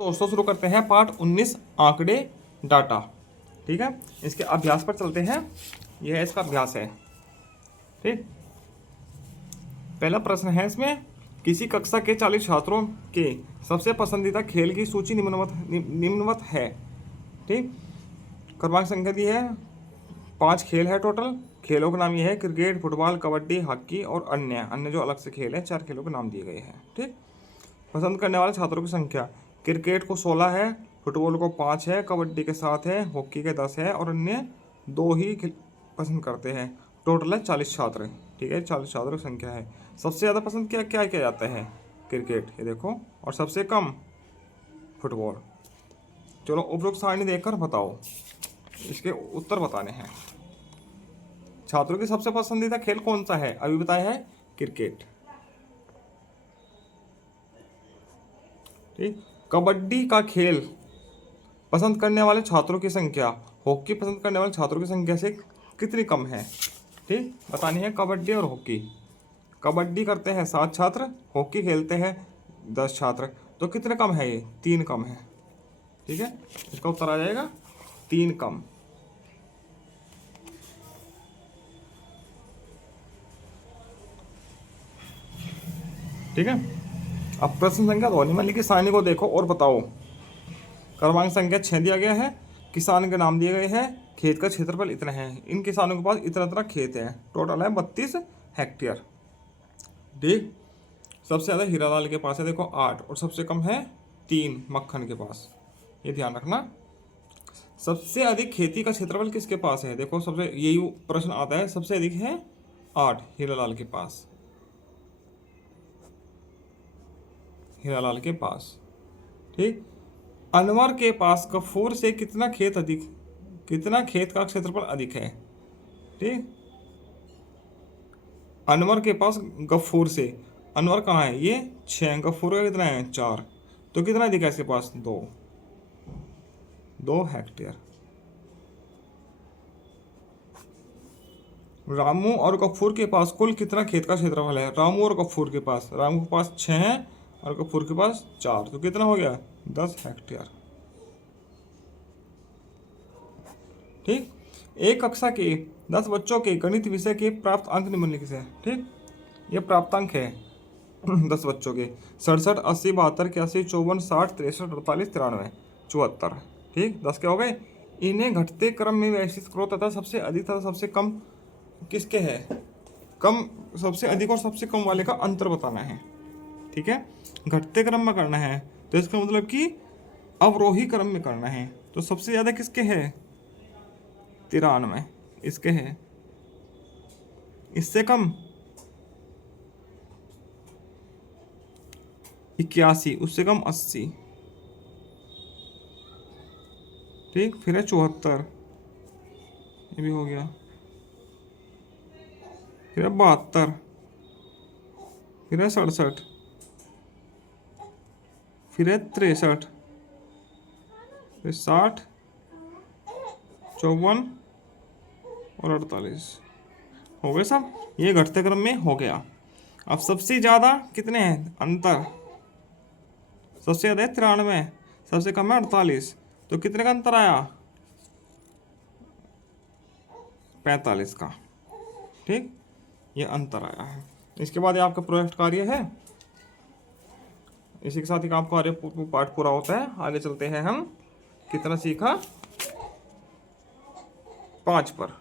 दोस्तों शुरू करते हैं पाठ 19 आंकड़े डाटा। ठीक है, इसके अभ्यास पर चलते हैं। यह है इसका अभ्यास है। ठीक, पहला प्रश्न है इसमें, किसी कक्षा के 40 छात्रों के सबसे पसंदीदा खेल की सूची निम्नवत है। ठीक, क्रमांक संख्या दी है, 5 खेल है टोटल। खेलों का नाम ये है क्रिकेट, फुटबॉल, कबड्डी, हॉकी और अन्य अन्य जो अलग से खेल है, 4 खेलों के नाम दिए गए हैं। ठीक, पसंद करने वाले छात्रों की संख्या, क्रिकेट को 16 है, फुटबॉल को 5 है, कबड्डी के 7 है, हॉकी के 10 है और अन्य 2 ही पसंद करते हैं। टोटल है 40 छात्र। ठीक है, 40 छात्रों की संख्या है। सबसे ज़्यादा पसंद क्या क्या किया जाता है? क्रिकेट, ये देखो, और सबसे कम फुटबॉल। चलो उपरोक्त सारणी देखकर बताओ, इसके उत्तर बताने हैं। छात्रों की सबसे पसंदीदा खेल कौन सा है? अभी बताया है क्रिकेट। ठीक, कबड्डी का खेल पसंद करने वाले छात्रों की संख्या हॉकी पसंद करने वाले छात्रों की संख्या से कितनी कम है? ठीक, बतानी है कबड्डी और हॉकी। कबड्डी करते हैं 7 छात्र, हॉकी खेलते हैं 10 छात्र, तो कितने कम है? ये 3 कम है। ठीक है, इसका उत्तर आ जाएगा 3 कम। ठीक है, अब प्रश्न संख्या 2 में लिखी सारणी को देखो और बताओ। क्रमांक संख्या 6 दिया गया है, किसान के नाम दिए गए हैं, खेत का क्षेत्रफल इतना है, इन किसानों के पास इतना इतना खेत है, टोटल है 32 हेक्टेयर। ठीक, सबसे ज़्यादा हीरालाल के पास है, देखो 8, और सबसे कम है 3 मक्खन के पास, ये ध्यान रखना। सबसे अधिक खेती का क्षेत्रफल किसके पास है? देखो, सबसे यही प्रश्न आता है, सबसे अधिक है 8 हीरालाल के पास, हीरालाल के पास। ठीक, अनवर के पास गफूर से कितना खेत का क्षेत्रफल अधिक है? ठीक, अनवर के पास गफूर से, अनवर कहाँ है? ये 6, गफूर का कितना है? 4, तो कितना अधिक है इसके पास? 2 हेक्टेयर। रामू और गफूर के पास कुल कितना खेत का क्षेत्रफल है? रामू और गफूर के पास, रामू के पास 6 है और गफूर के पास 4, तो कितना हो गया? 10 हेक्टेयर। ठीक, एक कक्षा के 10 बच्चों के गणित विषय के प्राप्त अंक निम्नलिखित है। ठीक, ये प्राप्तांक है 10 बच्चों के, 67, 80, 72, 81, 54, 60, 63, 48, 93, 74। ठीक, 10 क्या हो गए? इन्हें घटते क्रम में व्यवस्थित करो तथा सबसे अधिक तथा सबसे कम किसके है? कम, सबसे अधिक और सबसे कम वाले का अंतर बताना है। ठीक है, घटते क्रम में करना है, तो इसका मतलब कि अवरोही क्रम में करना है। तो सबसे ज़्यादा किसके है? 93 इसके है, इससे कम 81, उससे कम 80। ठीक, फिर है 74, ये भी हो गया, फिर है 72, फिर है 67, फिर है 63, फिर 60, 54 और 48 हो गए सब। ये घटते क्रम में हो गया। अब सबसे ज़्यादा कितने हैं अंतर? सबसे ज़्यादा है 93, सबसे कम है 48, तो कितने का अंतर आया? 45 का। ठीक, ये अंतर आया है। इसके बाद ये आपका प्रोजेक्ट कार्य है, इसी के साथ ही आपका कार्य पाठ पूरा होता है। आगे चलते हैं हम, कितना सीखा? 5 पर।